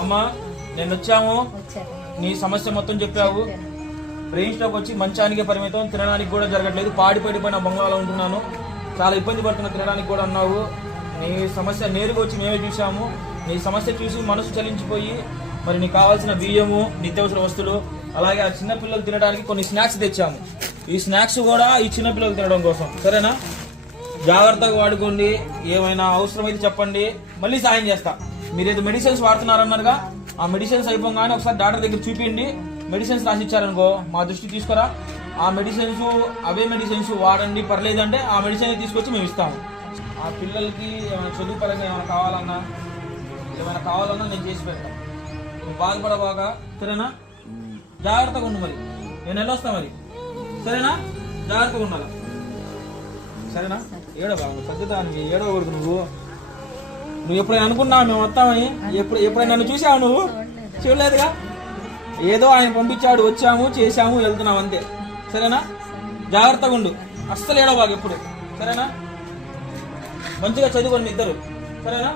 అమ్మ నేను వచ్చాము, నీ సమస్య మొత్తం చెప్పావు. బ్రెయిన్ స్ట్రోక్ వచ్చి మంచానికి పరిమితం, తినడానికి కూడా జరగట్లేదు, పాడిపడిపోయిన బంగాళలో ఉంటున్నాను, చాలా ఇబ్బంది పడుతున్నా, తినడానికి కూడా అన్నావు. నీ సమస్య నేరుగా వచ్చి మేమే చూసాము. నీ సమస్య చూసి మనసు చలించిపోయి మరి నీకు కావాల్సిన బియ్యము, నిత్యావసర వస్తువులు, అలాగే ఆ చిన్న పిల్లలు తినడానికి కొన్ని స్నాక్స్ తెచ్చాము. ఈ స్నాక్స్ కూడా ఈ చిన్న పిల్లలు తినడం కోసం, సరేనా? జాగ్రత్తగా వాడుకోండి. ఏమైనా అవసరమైతే చెప్పండి, మళ్ళీ సాయం చేస్తా. మీరు ఏదో మెడిసిన్స్ వాడుతున్నారన్నారుగా, ఆ మెడిసిన్స్ అయిపోగానే ఒకసారి డాక్టర్ దగ్గర చూపిండి. మెడిసిన్స్ రాసిచ్చారనుకో మా దృష్టి తీసుకురా, ఆ మెడిసిన్స్ అవే మెడిసిన్స్ వాడండి. పర్లేదంటే ఆ మెడిసిన్ తీసుకొచ్చి మేము ఇస్తాము. ఆ పిల్లలకి ఏమైనా చదువు పరంగా ఏమైనా కావాలన్నా నేను చేసి పెడతాను. నువ్వు బాధపడబాగా, సరేనా? జాగ్రత్తగా ఉండు. మరి నేను వెళ్ళొస్తా మరి, సరేనా? జాగ్రత్తగా ఉండాలి, సరేనా? ఏడవా పెద్దదానికి ఏడవకూడదు. నువ్వు ఎప్పుడైనా అనుకున్నావు మేము వస్తామని? ఎప్పుడైనా నన్ను చూసావు? నువ్వు చూడలేదుగా. ఏదో ఆయన పంపించాడు, వచ్చాము, చేశాము, వెళ్తున్నావు అంతే, సరేనా? జాగ్రత్తగా ఉండు, అస్సలు ఏడవబాగా ఎప్పుడు, సరేనా? మంచిగా చదువుకోండి ఇద్దరు, సరేనా?